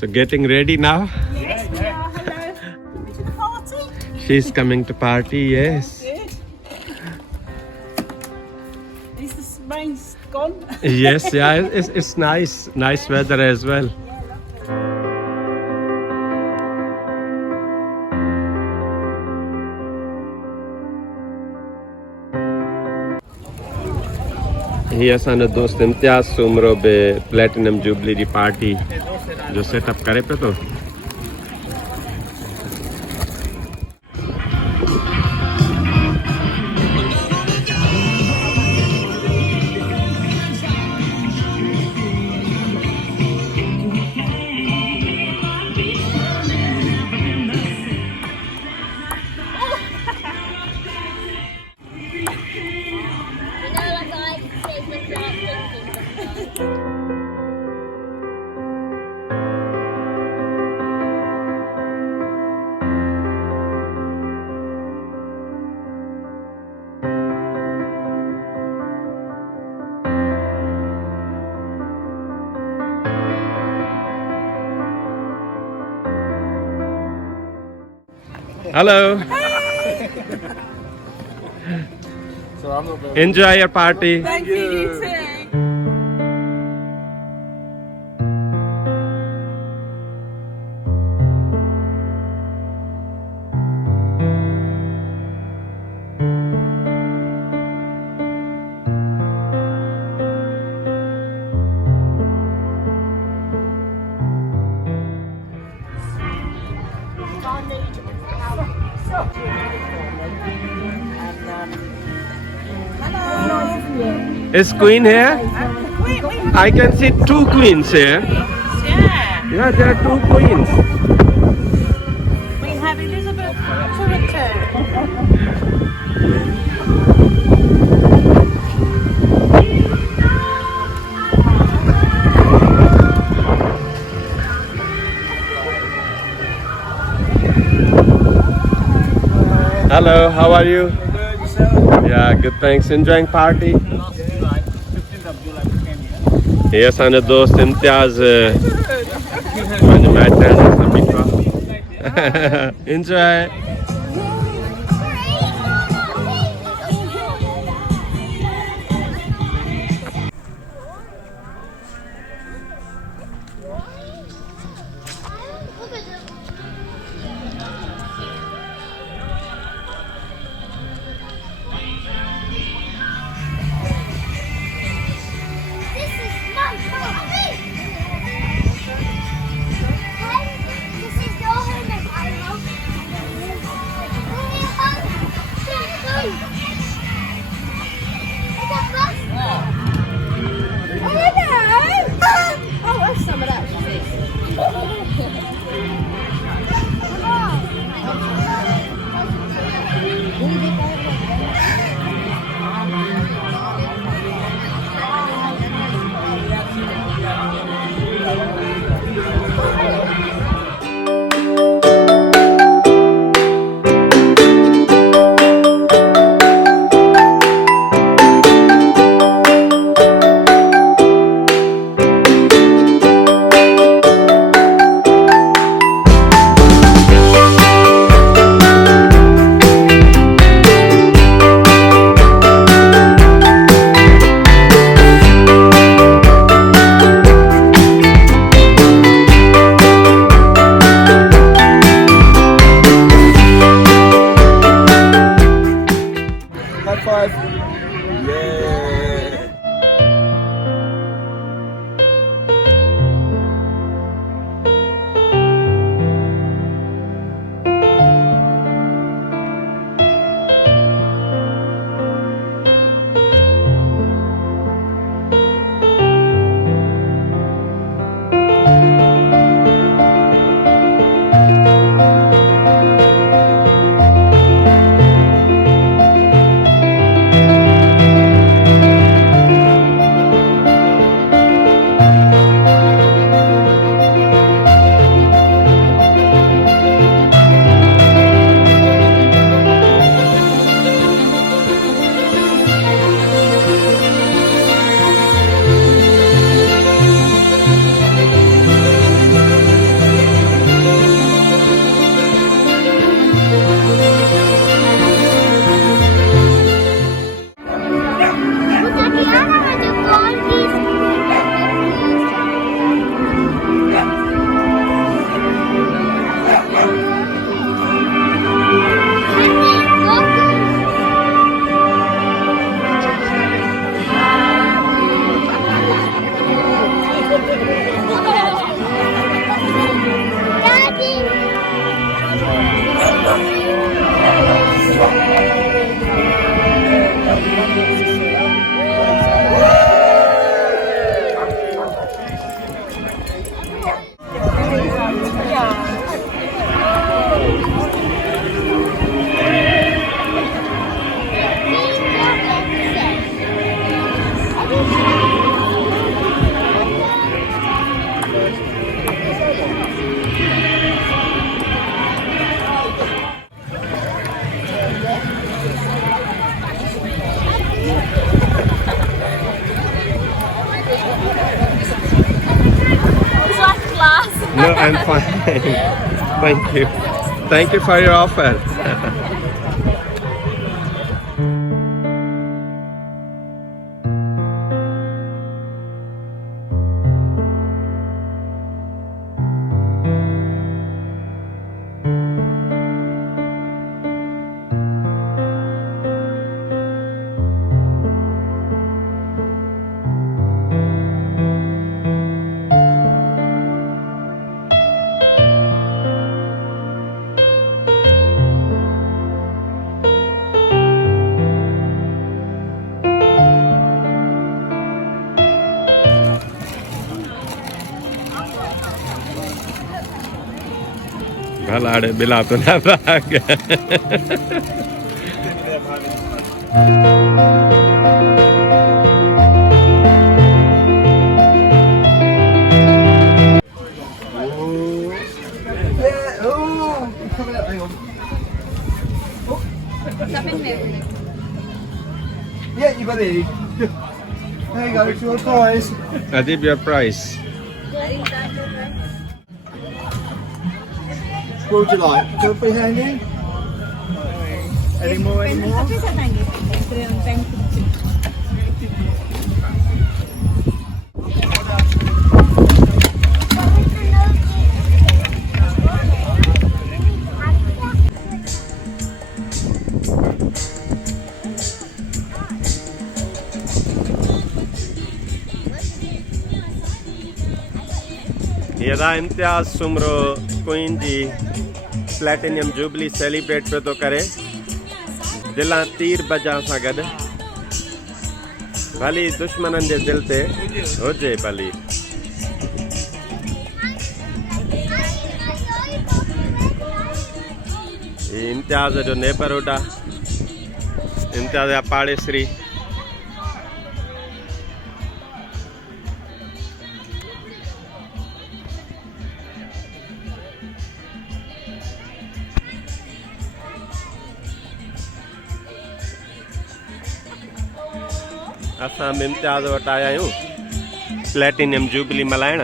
So getting ready now? Yes, we are. Hello. Coming to the party? She's coming to party, yes. Good. Is the rain gone? Yes, yeah, it's nice. Nice weather as well. ये असांजो दोस्त इम्तियाज़ सूमरो बि platinum jubilee जी party जो setup करे पियो थो. Hello. Enjoy your party. Thank you. Is Queen here? I can see two queens here. Yeah. Yeah, there are two queens. We have Elizabeth to return. Hello, how are you? Yeah, good, thanks. Enjoying party? ये असांजो दोस्त इम्तियाज़ पंहिंजो match सां बीठो आहे. Enjoy. I'm fine. Thank you. Thank you for your offer. भलाड़े बिला तो ना भाग Yeah, you got it. There you go, it's your prize. Adib, your price. What would you like? Could it be handy? Any more? Any more? यदा Imtiaz Soomro queen जी platinum jubilee celebrate पे तो करे दिलां तीर बजा सां गॾु भली दुश्मननि जे दिल ते हुजे भली इम्तियाज जो नेबरहुड आहे इम्तियाज जा पाड़ेसरी असां इम्तियाज़ वटि आया आहियूं प्लैटिनम जुबली मल्हाइण